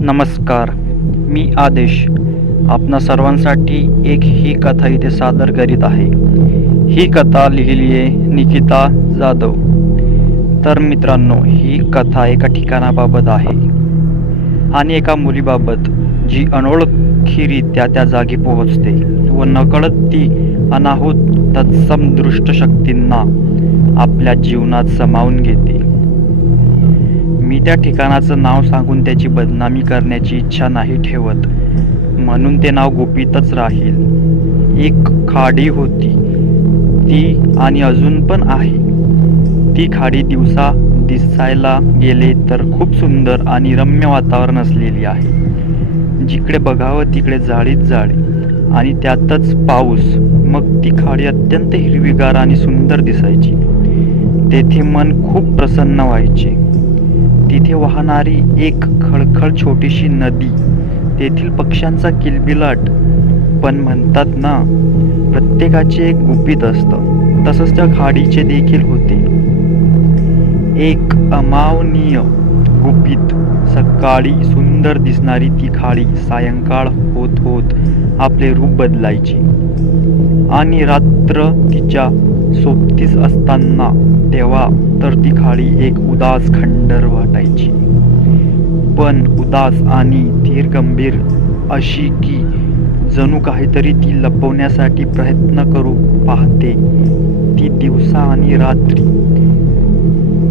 नमस्कार, मी आदेश. आपणा सर्वांसाठी एक ही कथा इथे सादर करीत आहे. ही कथा लिहिली आहे निकिता जाधव. तर मित्रांनो, ही कथा एका ठिकाणाबाबत आहे आणि एका मुलीबाबत जी अनोळखीरित्या त्या जागी पोहोचते व नकळत ती अनाहूत तत्सम दृष्ट शक्तींना आपल्या जीवनात सामावून घेते. मी त्या ठिकाणाचं नाव सांगून त्याची बदनामी करण्याची इच्छा नाही ठेवत, म्हणून ते नाव गुपितच राहील. एक खाडी होती ती आणि अजून पण आहे. ती खाडी दिसायला गेले तर खूप सुंदर आणि रम्य वातावरण असलेली आहे. जिकडे बघावं तिकडे जाळीच जाळी आणि त्यातच पाऊस. मग ती खाडी अत्यंत हिरवीगार आणि सुंदर दिसायची. तेथे मन खूप प्रसन्न व्हायचे. तिथे वाहणारी एक खळखळ छोटीशी नदी, तेथील पक्ष्यांचा किलबिलाट. पण म्हणतात ना, प्रत्येकाचे एक गुपित असतं, तसंच त्या खाडीचे देखील होते एक अमानवीय गुपित. सकाळी सुंदर दिसणारी ती खाडी सायंकाळ होत होत आपले रूप बदलायची आणि रात्र तिच्या सोबतीस असताना तेव्हा तर ती खाडी एक उदास खंडर वाटायची. पण उदास आणि धीर गंभीर अशी की जणू काहीतरी ती लपवण्यासाठी प्रयत्न करू पाहते. ती दिवसा आणि रात्री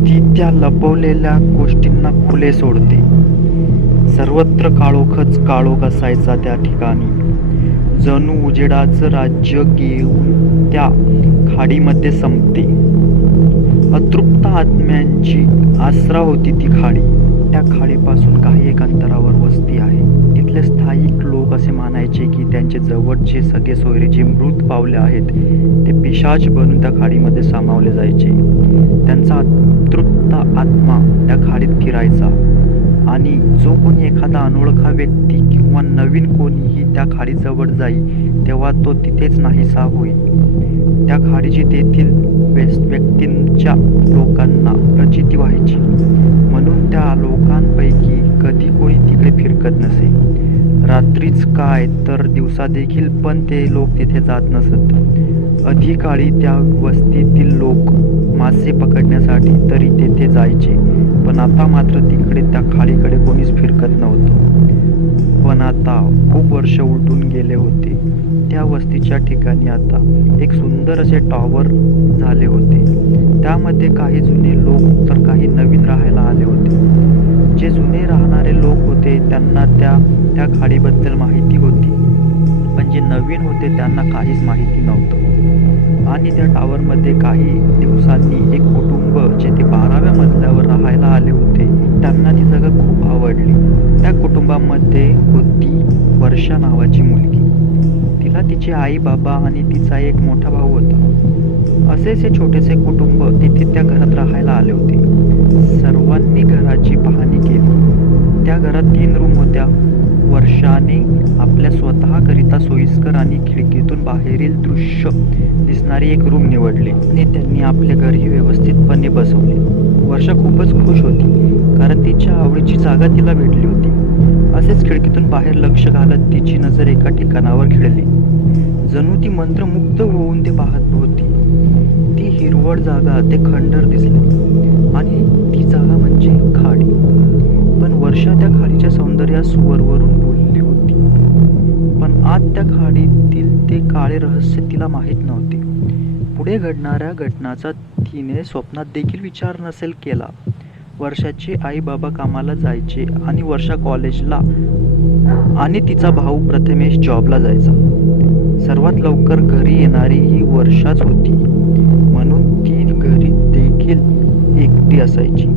ती त्या लपवलेल्या गोष्टींना खुले सोडते. सर्वत्र काळोखच काळोख असायचा त्या ठिकाणी. जणू उजेडाचं राज्य घेऊन त्या खाडीमध्ये संपते. अतृप्त आत्म्यांची आसरा होती ती खाडी. त्या खाडीपासून काही एक अंतरावर वस्ती आहे. तिथले स्थायिक लोक असे मानायचे की त्यांचे जवळचे सगळे सोयरे जे मृत पावले आहेत ते पिशाच बनून त्या खाडीमध्ये सामावले जायचे. त्यांचा अतृप्त आत्मा त्या खाडीत फिरायचा आणि जो कोणी एखादा अनोळखा व्यक्ती किंवा नवीन कोणीही त्या खाडीजवळ जाई तेव्हा तो तिथेच नाहीसा होई. त्या खाडीची तेथील व्यक्तींच्या लोकांना प्रचिती व्हायची, म्हणून त्या लोकांपैकी कधी कोणी तिकडे फिरकत नसे. रात्रीच काय तर दिवसा देखील पण ते लोक तिथे जात नसत. अधिकाळी त्या वस्तीतील लोक मासे पकडण्यासाठी तरी तेथे जायचे, पण आता मात्र तिकडे त्या खाडीकडे कोणीच फिरकत नव्हतं. पण आता खूप वर्ष उलटून गेले होते. त्या वस्तीच्या ठिकाणी आता एक सुंदर असे टॉवर झाले होते. त्यामध्ये काही जुने लोक तर काही नवीन राहायला आले होते. जे जुने राहणारे लोक होते त्यांना त्या खाडीबद्दल माहिती होती, पण जे नवीन होते त्यांना काहीच माहिती नव्हतं. आणि त्या टॉवरमध्ये काही दिवसांनी एक कुटुंब जे ते 12व्या मजल्यावर राहायला आले होते त्यांना ती जागा खूप आवडली. त्या कुटुंबामध्ये होती वर्षा नावाची मुलगी. तिला तिचे आई बाबा आणि तिचा एक मोठा भाऊ होता. असेच हे छोटेसे कुटुंब तिथे त्या घरात राहायला आले होते. सर्वांनी घराची पाहणी केली. त्या घरात 3 रूम होत्या. वर्षाने आपल्या स्वतःकरिता सोयीस्कर आणि खिडकीतून बाहेरील दृश्य दिसणारी एक रूम निवडली आणि त्यांनी आपले घरही व्यवस्थितपणे बसवले. वर्षा खूपच खुश होती, कारण तिच्या आवडीची जागा तिला भेटली होती. असेच खिडकीतून बाहेर लक्ष घालत तिची नजर एका ठिकाणावर खिळली. जणू ती मंत्रमुग्ध होऊन ते पाहत होती. ती हिरवळ जागा, ते खंडर दिसले आणि ती जागा म्हणजे खाडी. पण वर्षा त्या खाडीच्या सौंदर्यास वरवरून बोलली होती, पण आत त्या खाडीतील ते काळे रहस्य तिला माहीत नव्हते. पुढे घडणाऱ्या घटनाचा तिने स्वप्नात देखील विचार नसेल केला. वर्षाचे आई बाबा कामाला जायचे आणि वर्षा कॉलेजला आणि तिचा भाऊ प्रथमेश जॉबला जायचा. सर्वात लवकर घरी येणारी ही वर्षाच होती, म्हणून ती घरी देखील एकटी असायची.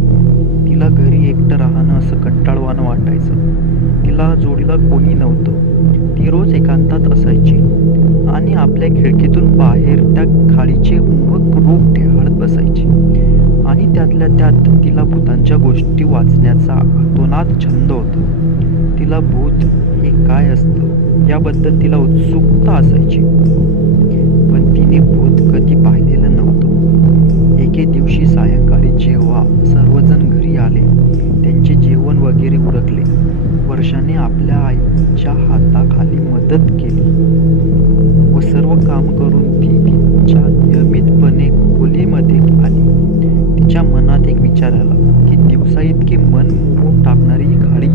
तिला घरी एकटं राहणं असं कंटाळवाणं वाटायचं. तिला जोडीला कोणी नव्हतं. ती रोज एकांतात असायची आणि आपल्या खिडकीतून बाहेर त्या खाडीचे मोहक रूप ढाळत बसायची. आणि त्यातल्या त्यात तिला भूतांच्या गोष्टी वाचण्याचा अतोनात छंद होता. तिला भूत हे काय असतं याबद्दल तिला उत्सुकता असायची, पण तिने भूत कधी पाहिलेलं नव्हतं. एके दिवशी सायंकाळी जेव्हा सर्वजण घरी आले, त्यांचे जेवण वगैरे उरकले वर्षाने आपल्या आईच्या हाताखाली मदत केली व सर्व काम करून ती तिच्या नियमितपणे खोलीमध्ये आली. तिच्या मनात एक विचार आला की दिवसा इतके मन मोहून टाकणारी ही खाडी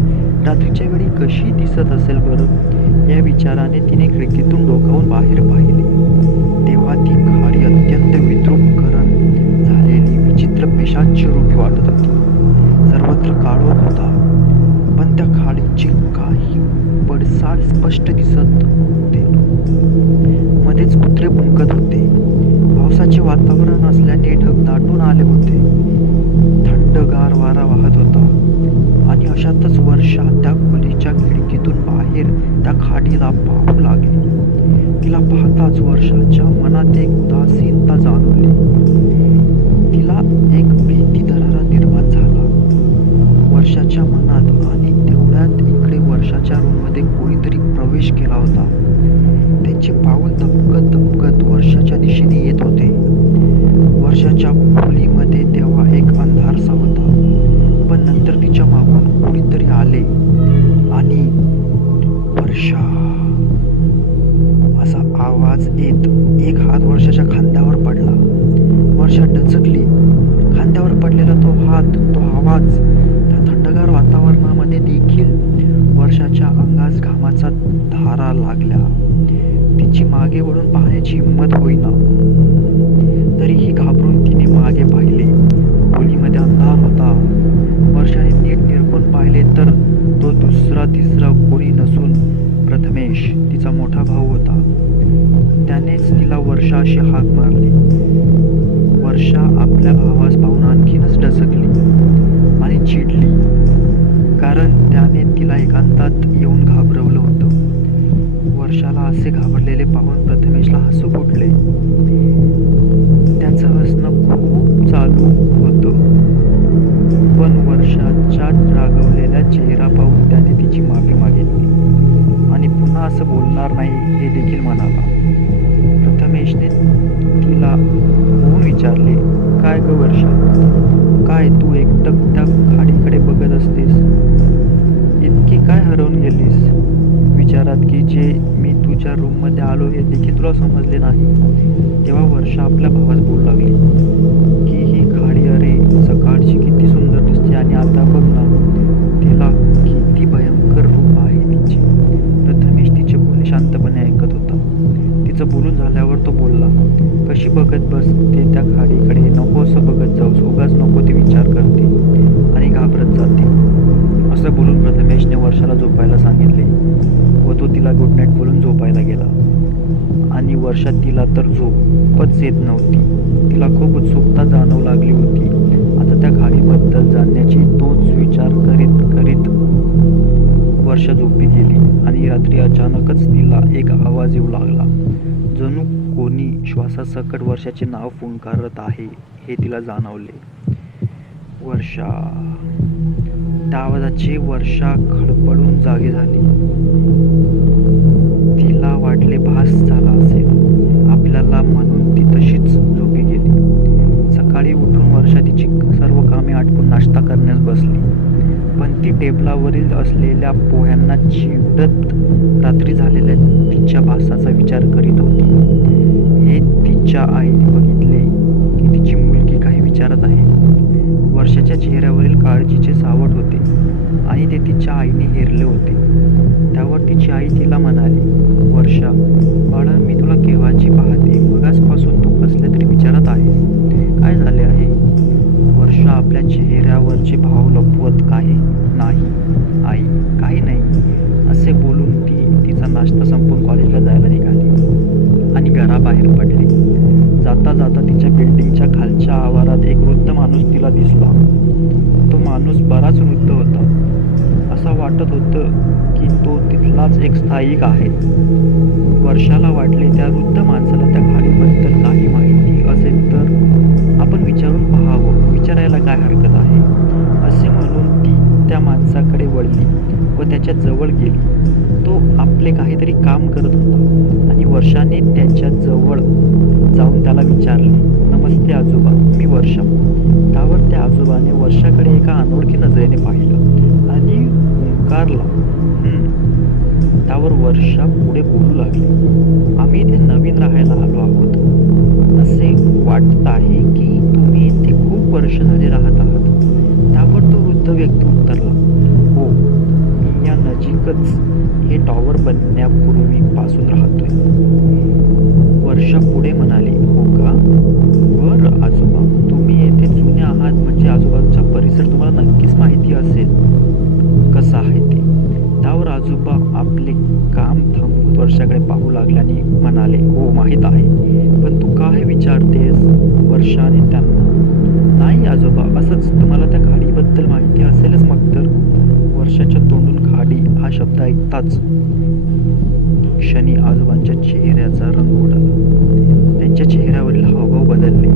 रात्रीच्या वेळी कशी दिसत असेल बरं. या विचाराने तिने खिडकीतून डोकावून बाहेर पाहिले. तेव्हा ती खाडी अत्यंत विद्रूपकरण झालेली विचित्र पिशाच्य रूपी वाटत होती. सर्वत्र काळोख होता, पण त्या खाडीचे काही पडसाद स्पष्ट दिसत होते. मध्येच कुत्रे भुंकत होते. पावसाचे वातावरण असल्याने ढग दाटून आले होते. थंडगार वारा वाहत होता आणि अशातच वर्षा त्या खोलीच्या खिडकीतून बाहेर त्या खाडीला पाहू लागली. तिला पाहताच वर्षाच्या मनात एक उदासीनता जाणवली. तिला एक भीती दरारा निर्माण झाला वर्षाच्या मनात. आणि तेवढ्यात इकडे वर्षाच्या रूममध्ये कोणीतरी प्रवेश केला होता. त्यांचे पाऊल दपकत दपकत वर्षाच्या दिशेने येत होते. वर्षाच्या खोलीमध्ये तेव्हा एक अंधारसा होता, पण नंतर तिच्या मागून कोणीतरी आले आणि वर्षा असा आवाज येत एक हात वर्षाच्या खांद्यावर पडला. वर्षा डचकली. खांद्यावर पडलेला तो हात, तो आवाज, त्या थंडगार वातावरणामध्ये देखील वर्षाच्या अंगास घामाचा धारा लागल्या. तिची मागे वळून पाहण्याची हिंमत होईना. तरीही घाबरून तिने मागे पाहिले. खोलीमध्ये अंधार होता. वर्षाने नीट निरखून पाहिले तर तो दुसरा तिसरा कोणी नसून प्रथमेश, तिचा मोठा भाऊ होता. त्यानेच तिला वर्षा अशी हाक मारली. वर्षा आपल्या भावास पाहून आणखीनच डचकली आणि चिडली, कारण त्याने तिला एकांतात येऊन घाबरवलं होतं. वर्षाला असे घाबरलेले पाहून प्रथमेशला हसू फुटले. त्याचं हसणं खूप चालू होतं, पण वर्षाच्या रागवलेला चेहरा पाहून त्याने तिची माफी मागितली आणि पुन्हा असं बोलणार नाही हे देखील म्हणाला. प्रथमेशने तिला होऊन विचारले, काय ग वर्षा, काय तू एकटक त्या खाडीकडे बघत असतेस? इतकी काय हरवून गेलीस विचारात की जे मी तुझ्या रूममध्ये आलो हे देखील तुला समजले नाही? तेव्हा वर्षा आपल्या भावास बोलू लागली की ही खाडी, अरे सकाळची किती सुंदर दिसते आणि आता बघ ना, तिला किती भयंकर रूप आहे तिचे. प्रथमेश तिचे बोलणे शांतपणे ऐकत होता. तिचं बोलून झाल्यावर तो बोलला, कशी बघत बसते त्या खाडीकडे, नकोसं बघत जाऊस, उगाच नको ते विचार करते आणि घाबरत जाते. असं बोलून प्रथमेशने वर्षाला झोपायला सांगितले व तो तिला गुड नाईट बोलून झोपायला गेला. आणि वर्षा, तिला तर झोपच येत नव्हती. तिला खूप उत्सुकता जाणवू लागली होती आता त्या खाडीबद्दल जाणण्याची. तोच विचार करीत करीत वर्षा झोपी गेली आणि रात्री अचानकच तिला एक आवाज येऊ लागला. जणू कोणी श्वासासकट वर्षाचे नाव फुंकारत आहे हे तिला जाणवले. वर्षा. त्या आवाजाची वर्षा खडबडून जागी झाली. तिला वाटले भास झाला असेल आपल्याला, म्हणून ती तशीच झोपी गेली. सकाळी उठून वर्षा तिची सर्व कामे आटपून नाश्ता करण्यास बसली, पण ती टेबलावरील असलेल्या पोह्यांना चिवडत रात्री झालेल्या तिच्या भासाचा विचार करीत होती. हे तिच्या आईने बघितले की तिची मुलगी काही विचारत आहे. वर्षाच्या चेहऱ्यावरील काळजीचे सावट होते आणि ते तिच्या आईने हेरले होते. त्यावर तिची आई तिला म्हणाली, वर्षा बाळा, मी तुला केव्हाची पाहते, मगासपासून तू कसल्या तरी विचारत आहेस. काय झाले आहे? वर्षा आपल्या चेहऱ्यावरचे भाव लपवत, काही नाही आई, काही नाही असे बोलून ती तिचा नाश्ता संपवून कॉलेजला जायला निघाली आणि घराबाहेर पडली. जाता जाता तिच्या बिल्डिंगच्या खालच्या आवारात एक वृद्ध माणूस तिला दिसला. तो माणूस बराच वृद्ध होता. असं वाटत होतं की तो तिथलाच एक स्थायिक आहे. वर्षाला वाटले त्या वृद्ध माणसाला त्या खाडीबद्दल काही माहिती असेल तर आपण विचारून पाहावं, विचारायला काय हरकत आहे असे म्हणून ती त्या माणसाकडे वळली व त्याच्या जवळ गेली. तो आपले काहीतरी काम करत होता आणि वर्षाने त्याच्या जवळ जाऊन त्याला विचारले, नमस्ते आजोबा, मी वर्षा. त्यावर त्या आजोबाने वर्षाकडे एका अनोळखी नजरेने पाहिलं आणि हुंकारला, वर्षा पुढे बोलू लागली. आम्ही इथे नवीन राहायला आलो आहोत. असे वाटत आहे की तुम्ही इथे खूप वर्ष झाले राहत आहात. त्यावर तो वृद्ध व्यक्ती उत्तरला, हो, मी या नजीकच हे टॉवर बनण्यापूर्वी पासून राहतोय. वर्षा पुढे म्हणाली, हो का? बरं आजोबा, तुम्ही येथे जुने आहात म्हणजे आजूबाजूचा परिसर तुम्हाला नक्कीच माहिती असेल कसा आहे ते. त्यावर आजोबा आपले काम थांबवत वर्षाकडे पाहू लागल्याने म्हणाले, हो माहीत आहे, पण तू काय विचारतेस? वर्षाने त्यांना, नाही आजोबा, असंच, तुम्हाला त्या खाडीबद्दल माहिती असेलच मग तर. वर्षाच्या तोंडून खाडी हा शब्द ऐकताच क्षणी आजोबांच्या चेहऱ्याचा रंग उडाला. त्यांच्या चेहऱ्यावरील हावभाव बदलले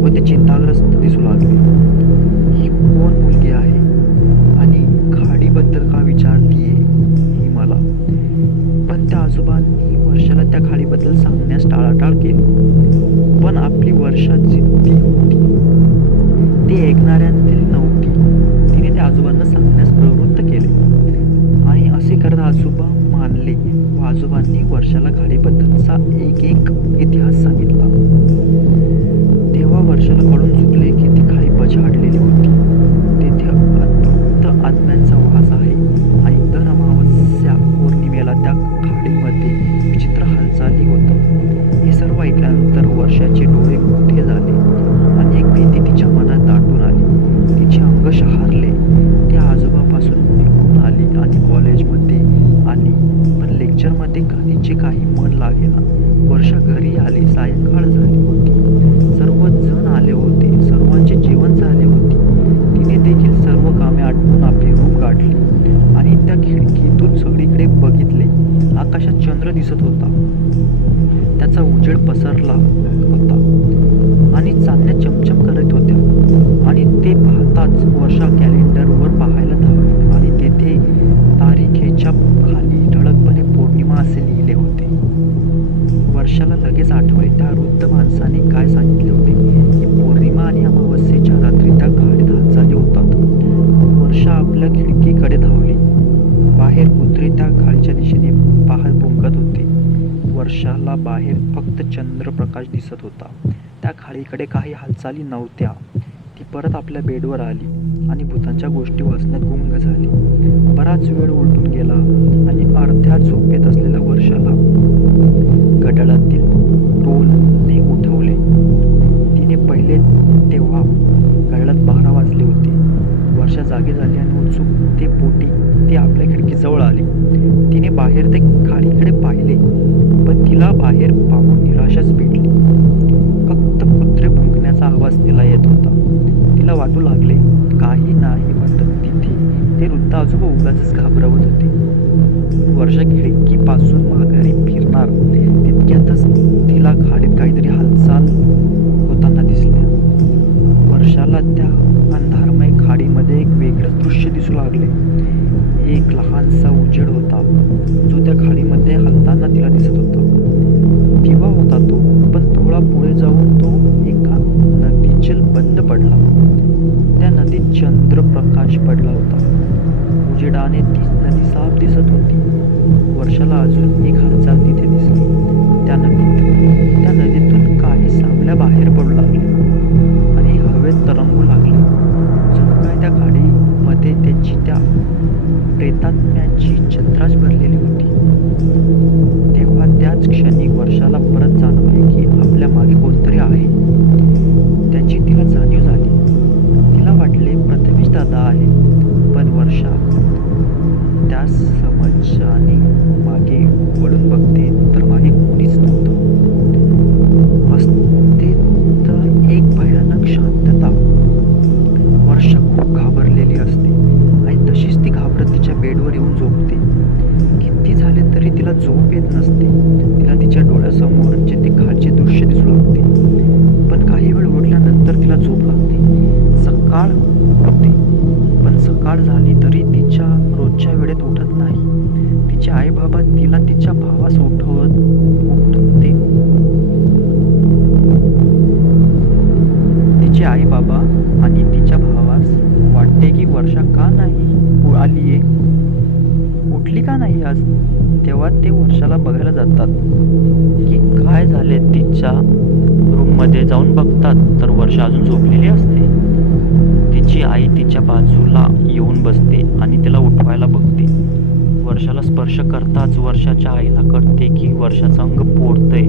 व ते चिंताग्रस्त दिसू लागले. ही कोण मुलगी आहे आणि खाडीबद्दल का विचारतीये ही मला? पण त्या आजोबांनी वर्षाला त्या खाडीबद्दल सांगण्यास टाळाटाळ केली. पण आपली वर्षा जिद्दी होती. ती ऐकणाऱ्यांतील नव्हती. तिने त्या आजोबांना सांगण्यास प्रवृत्त केले आणि असे करत आजोबा मानले व आजोबांनी वर्षाला खाडीबद्दलचा एक इतिहास सांगितला. तेव्हा वर्षाला कळून चुकले की ती खाडी पछाडलेली होती. तेथे अतृप्त आत्म्यांचा वास आहे आणि दर अमावस्या पौर्णिमेला त्या खाडीमध्ये विचित्र हालचाली होतात. हे सर्व ऐकल्यानंतर वर्षाचे डोळे मोठे झाले आणि एक भीती तिच्या मनात दाटून आली. तिचे अंग शहारले. ती आजोबापासून निघून आली आणि कॉलेजमध्ये आली, पण लेक्चरमध्ये तिचे काही मन लागेना. वर्षा घरी आली. सायंकाळ झाली होती. सर्व जण आले होते. सर्वांचे जेवण झाले होते. तिने देखील सर्व कामे आटपून आपली रूम गाठली आणि त्या खिडकीतून सगळीकडे बघितले. आकाशात चंद्र दिसत होता. त्याचा उजेड पसरला होता आणि चांदण्या चमचम करत होत्या आणि ते पाहताच वर्षा कॅलेंडरवर पाहायला धावली आणि तेथे तारीखेच्या खाली ठळकपणे पौर्णिमा असे लिहिले होते. वर्षाला लगेच आठवले त्या वृद्ध माणसाने काय सांगितले होते की पौर्णिमा आणि अमावस्येच्या रात्री त्या खाडीत हालचाली होतात. वर्षा आपल्या खिडकीकडे धावली. बाहेर कुत्रे त्या खाडीच्या दिशेने पाहत भुंकत होते. वर्षाला बाहेर फक्त चंद्रप्रकाश दिसत होता. त्या खाडीकडे काही हालचाली नव्हत्या. ती परत आपल्या बेडवर आली आणि भूतांच्या गोष्टी वाचण्यात गुंग झाली. बराच वेळ उलटून गेला आणि अर्ध्या झोपेत असलेल्या वर्षाला घड्याळातील टोलने उठवले. तिने पहिले तेव्हा घड्याळात 12 वाजले होते. वर्षा जागी झाली आणि उत्सुकतेपोटी ती आपल्या खिडकीजवळ आली. तिने बाहेर ते खाडीकडे पाहिले, पण तिला बाहेर पाहून निराशाच भेटली. फक्त कुत्रे भुंकण्याचा आवाज तिला येत होता. तिला वाटू लागले काही नाही वाटत तिथे ते वृद्ध आजोबा उगाचच घाबरवत होते. वर्षा खिडकीपासून माघारी फिरणार तितक्यातच तिला खाडीत काहीतरी हालचाल होताना दिसल्या. वर्षाला त्या अंधारमय खाडीमध्ये एक वेगळंच दृश्य दिसू लागले. एक लहानसा उजेड होता जो त्या खाडीमध्ये हलताना तिला दिसत होता. दिवा होता तो, पण थोडा पुढे जाऊन तो एका नदीचे बंद पडला. त्या नदीत चंद्रप्रकाश पडला होता. उजेडाने ती नदी साफ दिसत होती. वर्षाला अजून एक हालचाल तिथे दिसली. त्या नदीतून काही सावल्या बाहेर पडू लागल्या आणि हवेत तरंगू लागल्या. जणू काय त्या खाडीमध्ये त्याची त्या प्रेतात्म्याची छत्राच भरलेली होती. तेव्हा त्याच क्षणी वर्षाला परत जाणवले की आपल्या मागे कोणतरी आहे. त्याची तिला जाणीव झाली. तिला वाटले प्रथमेश दादा आहे, पण वर्षा त्या समजाने मागे वळून बघते तर मागे कोणीच नव्हतं. असते तर एक भयानक शांतता. वर्षा खूप घाबरलेली असते आणि तशीच ती घाबरत तिच्या बेडवर येऊन झोपते. किती झाले तरी तिला झोप येत नसते. तिला तिच्या डोळ्यासमोरचे ते खालचे दृश्य दिसू लागते. पण काही वेळ उठल्यानंतर तिला झोप लागते. सकाळ होते, पण सकाळ झाली तरी तिच्या रोजच्या वेळेत उठत नाही. तिचे आई बाबा तिला तिच्या भावास उठवते. तिचे आई बाबा आणि तिच्या भावास वाटते की वर्षा का नाही आलीये. उठली का नाही आज? तेव्हा ते वर्षाला बघायला जातात की काय झाले. तिच्या रूममध्ये जाऊन बघतात तर वर्षा अजून झोपलेली असते. तिची आई तिच्या बाजूला येऊन बसते आणि तिला उठवायला बघते. वर्षाला स्पर्श करताच वर्षाच्या आईला कळते की वर्षाचं अंग पोळतंय.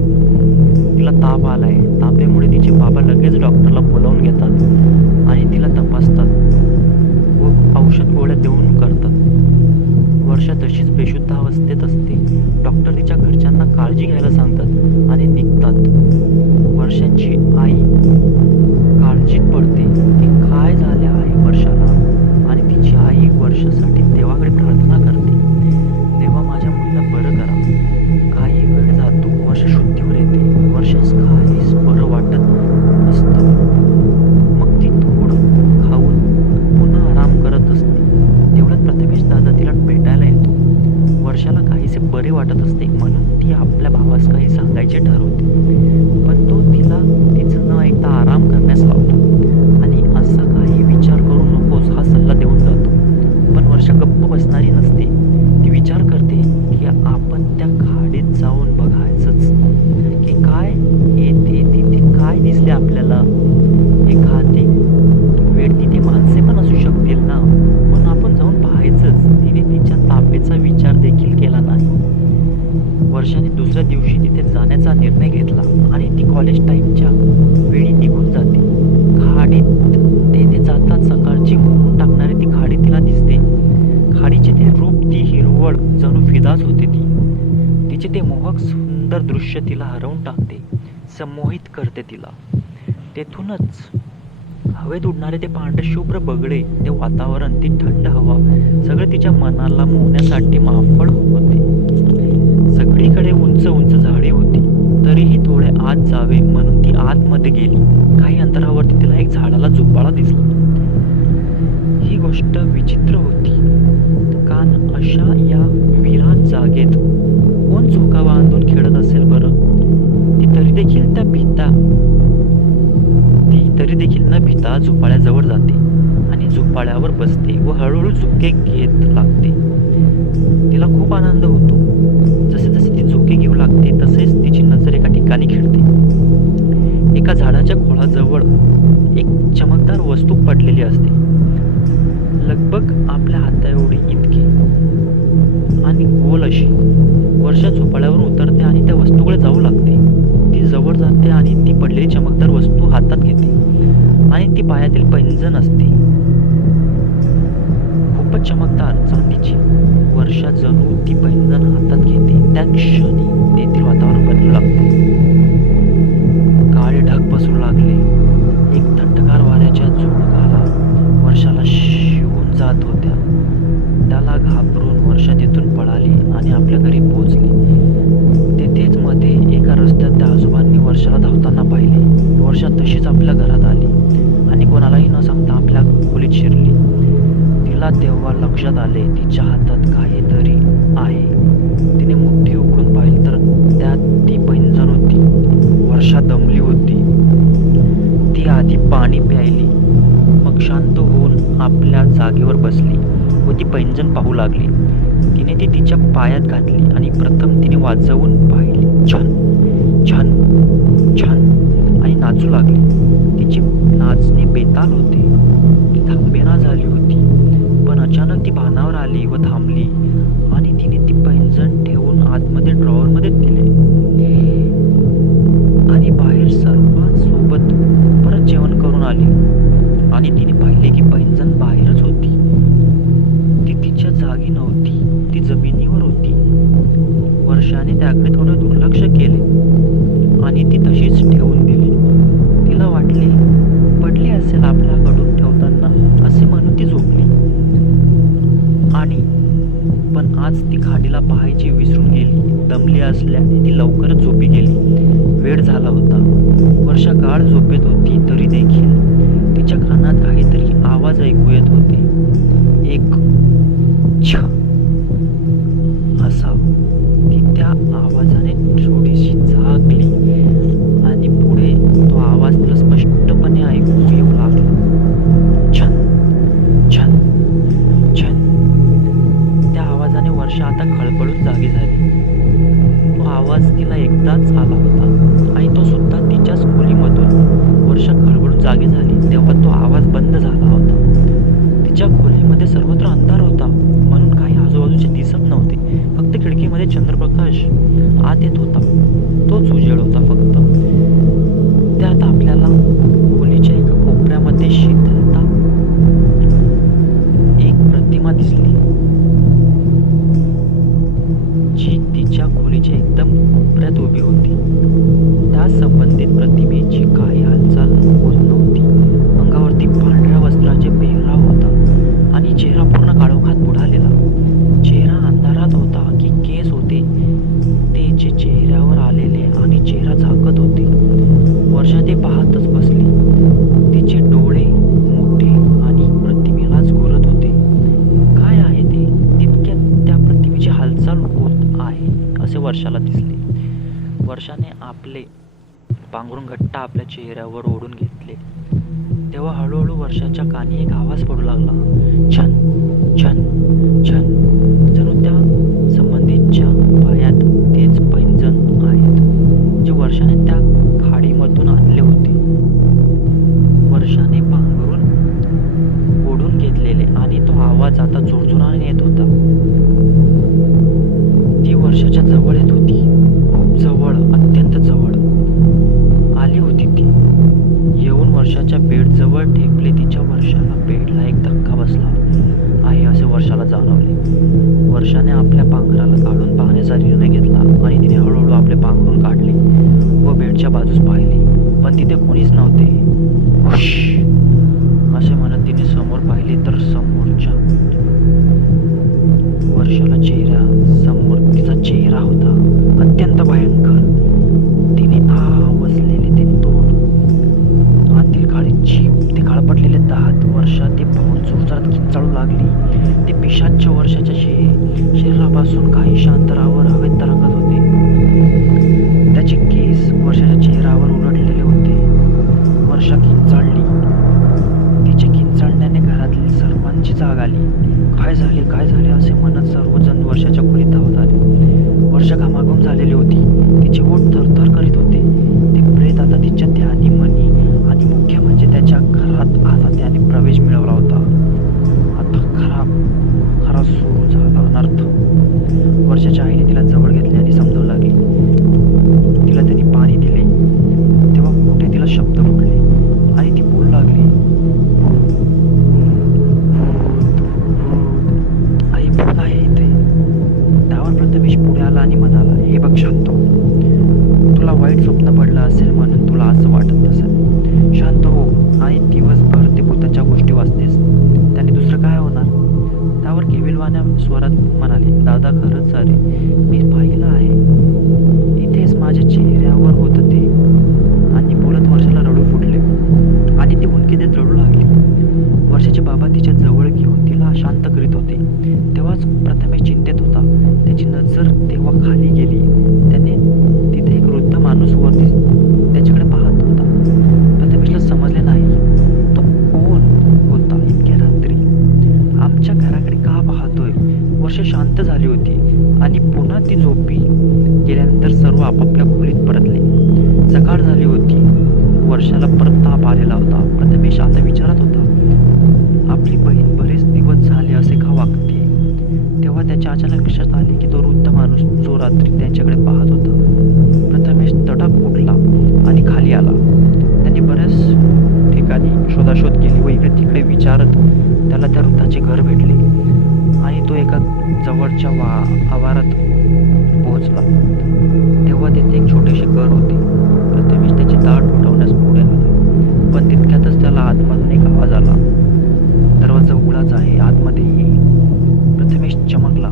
तिला ताप आलाय. तापेमुळे तिचे बाबा लगेच डॉक्टरला बोलावून घेतात आणि तिला तपासतात व औषध गोळ्या देऊन करतात. वर्षा तशीच बेशुद्ध अवस्थेत असते. डॉक्टर तिच्या घरच्यांना काळजी घ्यायला सांगतात आणि निघतात. वर्षाची आई काळजीत पडते की काय झाले आहे वर्षाला, आणि तिची आई वर्षासाठी देवाकडे प्रार्थना करते, देवा माझ्या मुलीला बरं करा. काही वेळ जातो, वर्ष शुद्धीवर येते. वर्षास काहीच बरं वाटत नसतं. मग ती थोडं खाऊन पुन्हा आराम करत असते. तेवढ्यात प्रथमेश दादा तिला भेटायला येतो. वर्षाला काहीसे बरे वाटत असते म्हणून ती आपल्या भावास काही सांगायचे ठरवते, पण तो तिला तिचं न ऐकता आराम करण्यास लावतो आणि असा काही विचार करू नकोस हा सल्ला देऊन जातो. पण वर्षा गप्प बसणारी नसते. ती विचार करते की आपण त्या खाडीत जाऊन बघायचंच की काय येते तिथे, काय दिसले आपल्याला. एखादी वेळ तिथे माणसे पण असू शकतील ना, पण आपण जाऊन पाहायचंच. तिने तिच्या तापेचा विचार देखील केला नाही. वर्षाने दुसऱ्या दिवशी तिथे जाण्याचा निर्णय घेतला आणि ती कॉलेज टाईमच्या वेळी निघून जाते. खाडीत तेथे जातात सकाळची मोडून टाकणारी ती खाडी तिला दिसते. खाडीचे ते रूप, ती हिरवळ, जणू फिदाच होते ती. तिचे ते मोहक सुंदर दृश्य तिला हरवून टाकते, संमोहित करते तिला. तेथूनच हवेत उडणारे ते पांढरे शुभ्र बगळे, ते वातावरण, ती थंड हवा, सगळे तिच्या मनाला मोहण्यासाठी माफळ होते. सगळीकडे उंच उंच झाडे होती. तरीही थोडे आत जावे म्हणून ती आतमध्ये गेली. काही अंतरावरती तिला एक झाडाला झोपाळा दिसला. ही गोष्ट विचित्र होती, कारण अशा या विराट जागेत कोण झोका बांधून खेळत असेल बरं. ती तरी देखील न भिता झोपाळ्याजवळ जाते आणि झोपाळ्यावर बसते व हळूहळू झोके घेत लागते. तिला खूप आनंद होतो. जसे जसे ती झोके घेऊ लागते तसेच तिची नजर एका ठिकाणी खिळते. एका झाडाच्या खोळाजवळ एक चमकदार वस्तू पडलेली असते, लगभग आपल्या हाताएवढी इतकी आणि गोल अशी. वर्षा झोपाळ्यावरून उतरते आणि त्या वस्तूकडे जाऊ लागते. ती जवळ जाते आणि ती पडलेली चमकदार वस्तू हातात घेते आणि ती पायातील पैंजण असते, खूपच चमकदार, चांदीची. वर्षा जणू ती पैंजण हातात घेते त्या क्षणी तेथील वातावरण बदलू लागते. काळे ढग पसरू लागले. एक थंडगार वाऱ्याच्या झुळुकाला वर्षाला शिवून जात होत्या. त्याला घाबरून वर्षा तिथून पळाली आणि आपल्या घरी पोहोचली. तेथेच मध्ये एका रस्त्यात त्या आजोबांनी वर्षाला धावताना पाहिले. वर्षा तशीच आपल्या घरात आली आणि कोणालाही न सांगता आपल्या खोलीत शिरली. तिला तेव्हा लक्षात आले तिच्या हातात काहीतरी आहे. तिने मुठ्ठी उघडून पाहिली तर त्यात ती पैंजण होती. वर्षा दमली होती. ती आधी पाणी प्यायली, मग शांत होऊन आपल्या जागेवर बसली व ती पैंजण पाहू लागली. तिने ती तिच्या पायात घातली आणि प्रथम तिने वाजवून पाहिली. छन छन छन आणि नाचू लागली. तिचे नाचणे बेताल होते. ती थांबेना झाली होती, पण अचानक ती भानावर आली व थांबली आणि तिने ती पैंजण ठेवून आतमध्ये ड्रॉवरमध्ये दिले आणि बाहेर सर्वांसोबत परत जेवण करून आली. आणि तिने पाहिले की पैंजण बाहेरच होती. ती तिच्या जागी नव्हती, ती जमिनीवर होती. वर्षाने त्याकडे थोडं दुर्लक्ष केले आणि ती तशीच ठेवून दिली. तिला वाटले पडली असेल आपल्याकडून ठेवताना असे म्हणून ती झोपली. आणि पण आज ती खाडीला पाहायची विसरून गेली. दमली असल्याने ती लवकरच झोपी गेली. वेळ झाला होता. वर्षा गाढ झोपेत होती तरी देखील तिच्या कानात काहीतरी आवाज ऐकू येत होते. एक छ असा. ती त्या आवाजाने थोडीशी जागली आणि पुढे तो आवाज तिला स्पष्टपणे ऐकू येऊ लागला. छन छन छन. त्या आवाजाने वर्षा खोलीमध्ये सर्वत्र अंधार होता, म्हणून काही आजूबाजूचे दिसत नव्हते. फक्त खिडकीमध्ये चंद्रप्रकाश आत येत होता. तोच उजेड होता फक्त. त्यात आपल्याला खोलीच्या एका कोपऱ्यामध्ये शीतलता एक प्रतिमा दिसली, जी तिच्या खोलीच्या एकदम कोपऱ्यात उभी होती. त्या संबंधित प्रतिमेची काही हालचाल होत नव्हती. अंगावरती पांढऱ्या वस्त्राचे पेहराव होता आणि चेहरा पूर्ण काळोखात बुडालेला. चेहरा अंधारात होता की केस होते ते जे चेहऱ्यावर आलेले आणि चेहरा झाकत होते. वर्षा ते पाहतच बसली. तिचे डोळे मोठे आणि प्रतिमेलाच घुरत होते. काय आहे ते? तितक्यात त्या प्रतिमेची हालचाल होत आहे असे वर्षाला दिसले. वर्षाने आपले पांघरून घट्ट आपल्या चेहऱ्यावर ओढून घेतले. तेव्हा हळूहळू वर्षाच्या कानी एक आवाज पडू लागला. छन छन छन. जणू त्या संबंधीच्या पायात तेच पैंजण आहेत जे वर्षाने त्या खाडीमधून आणले होते. वर्षाने पांघरून ओढून घेतलेले आणि तो आवाज आता जोरजोराने येत होता. ती वर्षाच्या जवळ येत होती. खूप जवळ, अत्यंत जवळ आली होती ती. येऊन वर्षाच्या बेडजवळ ठेपले. तिच्या वर्षाला बेडला एक धक्का बसला आहे असे वर्षाला जाणवले. वर्षाने आपल्या पांघराला काढून पाहण्याचा निर्णय घेतला आणि तिने हळूहळू आपले पांघरून काढले व बेडच्या बाजूस पाहिले, पण तिथे कोणीच नव्हते. हुश असे म्हणत तिने समोर पाहिले तर समोरच्या वर्षाला समोर तिचा चेहरा होता, अत्यंत भयंकर. तिने आवाजलेले ते तोंड, आतील काळी जीभ, ते काळपटलेले दात. वर्षा ते पाहून जोरजोरात किंचाळू लागली. ते पिशाच्य वर्षाच्या शरीरापासून काही अंतरावर हवेत तरंगत होते. त्याचे केस वर्षाच्या चेहऱ्यावर उलटलेले होते. वर्षा किंचाळली. तिचे किंचाळण्याने घरातील सर्वांची जाग आली. काय झाले, काय झाले असे म्हणत सर्वजण वर्षाच्या खोलीत धावत आले. वर्षा घामाघूम झालेली होती. तिचे ओठ थरथर करीत होते. ते प्रेत आता तिच्या ध्यानी मनी आणि मुख्य म्हणजे त्याच्या घरात आता त्याने प्रवेश मिळवला होता. आता खरा सुरू झाला अनर्थ. वर्षाच्या आईने तिला जवळ घेतले आणि समजवू लागली. तिला त्यांनी पाणी दिले. तेव्हा कुठे तिला शब्द फुटले आणि ती बोलू लागली. आई भूत आहे इथे. त्यावर प्रथमेश पुढे आला आणि म्हणाला, हे बघ शांत हो. तुला वाईट स्वप्न पडलं असेल म्हणून तुला असं वाटत असेल. शांत हो आणि दिवसभर ते भूताच्या गोष्टी वाचतेस, त्याने दुसरं काय होणार? त्यावर केविलवाण्या स्वरात म्हणाले, दादा खरंच अरे, मी पाहिलं आहे. इथेच माझ्या चेहऱ्यावर होतं ते. आणि बोलत वर्षाला रडू फुटले आणि ती हुंदके देत रडू लागली. वर्षाचे बाबा तिच्या जवळ घेऊन तिला शांत करीत होते. तेव्हाच प्रथमेश चिंतेत होता. त्याची नजर तेव्हा खाली गेली. त्याने तिथे एक वृद्ध माणूस वरती त्याच्याकडे पाहत होता. प्रथमेशला समजले नाही तो कोण होता इतक्या रात्री. आमच्या घराकडे का पाहतोय? वर्ष शांत झाली होती आणि पुन्हा ती झोपी गेल्यानंतर सर्व आपापल्या खोलीत परतले. सकाळ झाली होती. वर्षाला परत ताप आलेला होता. प्रथमेश आता विचारत होता, आपली बहीण बरेच दिवस झाले असे का वागते? तेव्हा त्याच्या अचानक लक्षात आले की तो वृद्ध माणूस जो रात्री त्याच्याकडे पाहत होता. प्रथमेश तडक उठला आणि खाली आला. त्यांनी बऱ्याच ठिकाणी शोधाशोध केली व इकडे तिकडे विचारत त्याला त्या वृद्धाचे घर भेटले आणि तो एका जवळच्या आवारात पोहोचला. तेव्हा तिथे एक छोटेसे घर होते. प्रथमेश त्याचे दार उठवण्यास पुढे आला, पण तितक्यातच त्याला आतमधून एक आवाज आला, दरवाजा उघडाच आहे, आतमध्ये ये. प्रथमेश चमकला.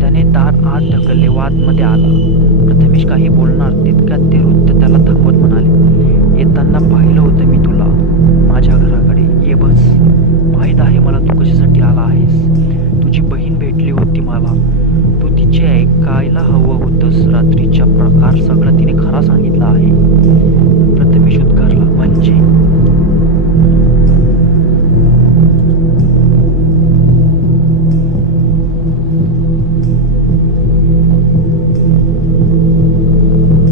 त्याने दार आत ढकलले व आतमध्ये आला. प्रथमेश काही बोलणार तितक्यात ते वृद्ध त्याला थांबवत म्हणाले, येताना पाहिलं होतं मी तुला माझ्या घराकडे. ये बस. माहीत आहे मला तू कशासाठी आला आहेस. तुझी बहीण भेटली होती मला. तू तिचे ऐकायला हवं होतंस. रात्रीचा प्रकार सगळं तिने खरा सांगितला आहे. प्रथमेश उद्गारला.